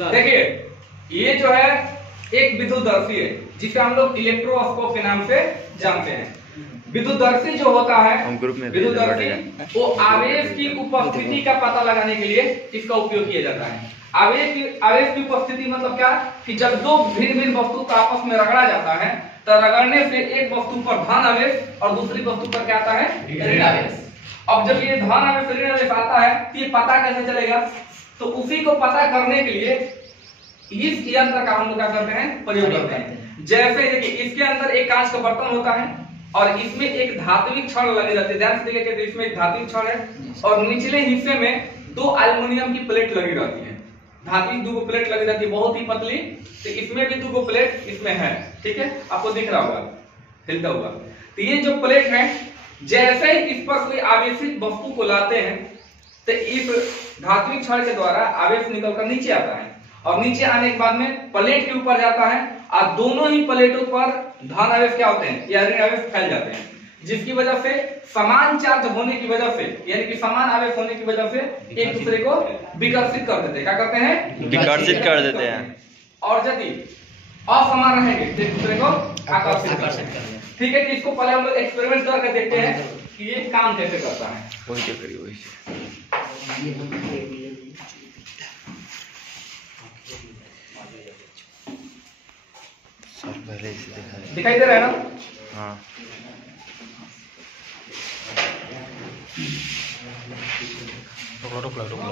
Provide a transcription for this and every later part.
देखिए ये जो है एक विद्युतदर्शी है जिसे हम लोग इलेक्ट्रोस्कोप के नाम से जानते हैं। विद्युतदर्शी जो होता है, विद्युतदर्शी वो आवेश की उपस्थिति का पता लगाने के लिए इसका उपयोग किया जाता है। आवेश की उपस्थिति मतलब क्या कि जब दो भिन्न भिन्न वस्तु का आपस में रगड़ा जाता है तो रगड़ने से एक वस्तु पर धन आवेश और दूसरी वस्तु पर क्या आता है, ऋण आवेश। अब जब ये धन आवेश ऋण आवेश आता है तो ये पता कैसे चलेगा, तो उसी को पता करने के लिए इस यंत्र का हम लोग क्या करते हैं, प्रयोग करते हैं। जैसे देखिए इसके अंदर एक कांच का बर्तन होता है और इसमें एक धात्विक छड़ लगी रहती है, ध्यान से देखिए तो इसमें एक धात्विक छड़ है और निचले हिस्से में दो एल्युमिनियम की प्लेट लगी रहती है। धात्विक दो प्लेट लगी रहती है बहुत ही पतली, तो इसमें भी दो प्लेट इसमें है, ठीक है, आपको दिख रहा होगा हिलता हुआ। तो ये जो प्लेट है जैसे ही इस पर कोई आवेशित वस्तु को लाते हैं तो इस धात्विक छड़ के द्वारा आवेश निकलकर नीचे आता है और नीचे आने के बाद में प्लेट के ऊपर जाता है और दोनों ही प्लेटों पर धन आवेश क्या होते हैं या ऋण आवेश फैल जाते हैं, जिसकी वजह से समान चार्ज होने की वजह से यानी कि समान आवेश होने की वजह से एक दूसरे को विकर्षित कर देते हैं। क्या करते हैं, विकर्षित कर देते हैं। और यदि असमान रहेंगे तो एक दूसरे को आकर्षित करते हैं। ठीक है, तो इसको पहले हम लोग एक्सपेरिमेंट करके देखते हैं कि ये काम कैसे करता है। दिखाई दे रहा है ना? हाँ।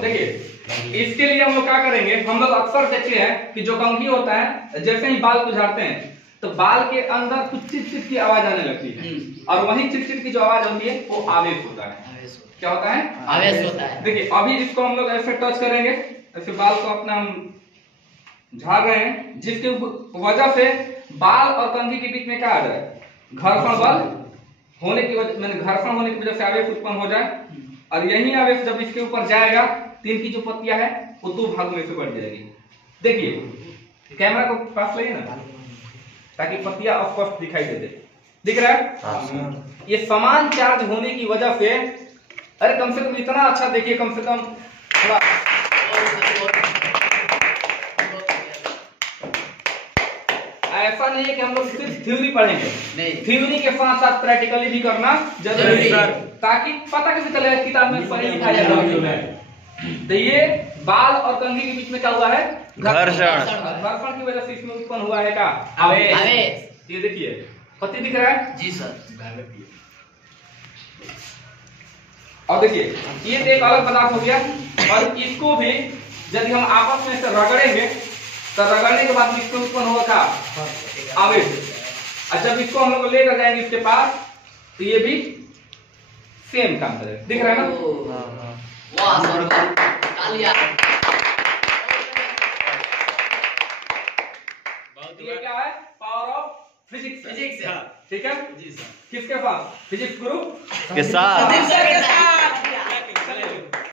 देखिए इसके लिए हम लोग क्या करेंगे, हम लोग अक्सर देखते हैं कि जो कंघी होता है जैसे ही बाल को झाड़ते हैं तो बाल के अंदर कुछ चिट की आवाज आने लगती है और वही चिट की जो आवाज होती है वो आवेश होता है। क्या होता है, आवेश होता है। देखिए अभी इसको हम लोग ऐसे टच करेंगे, ऐसे बाल को अपना हम झाड़ रहे हैं, जिसके वजह से बाल और कंघी के बीच में क्या आ जाए, घर्षण बल होने की वजह, मैंने घर्षण होने की वजह से आवेश उत्पन्न हो जाए और यही आवेश जब इसके ऊपर जाएगा तो इनकी जो पत्तियां है वो दो भागों में से बढ़ जाएगी। देखिए कैमरा को पास लाइए ना ताकि पत्तियां स्पष्ट दिखाई दे, दिख रहा है? ये समान चार्ज होने की वजह से, अरे कम से कम इतना अच्छा देखिए, कम से कम थोड़ा ऐसा नहीं है कि हम लोग सिर्फ थ्योरी पढ़ेंगे, थ्योरी के साथ साथ प्रैक्टिकली भी करना जरूरी है ताकि पता कैसे चलेगा किताब में पढ़े लिखा जाएगा। तो ये बाल और कंघी के बीच में क्या हुआ है, घर्षण की वजह से इसमें उत्पन्न हुआ है क्या, आवेश। ये देखिए पत्ती दिख रहा है जी सर। और देखिए ये एक अलग पदार्थ हो गया और इसको भी यदि हम आपस में से रगड़ेंगे तो रगड़ने के बाद इसमें उत्पन्न होगा क्या, आवेश। और जब इसको हम लोग लेकर जाएंगे इसके पास तो ये भी सेम काम करेगा, दिख रहा है ना? वाह सर, तालियां। ये क्या है, पावर ऑफ फिजिक्स फिजिक्स है, ठीक है जी सर। किसके पास, फिजिक्स गुरु के साथ।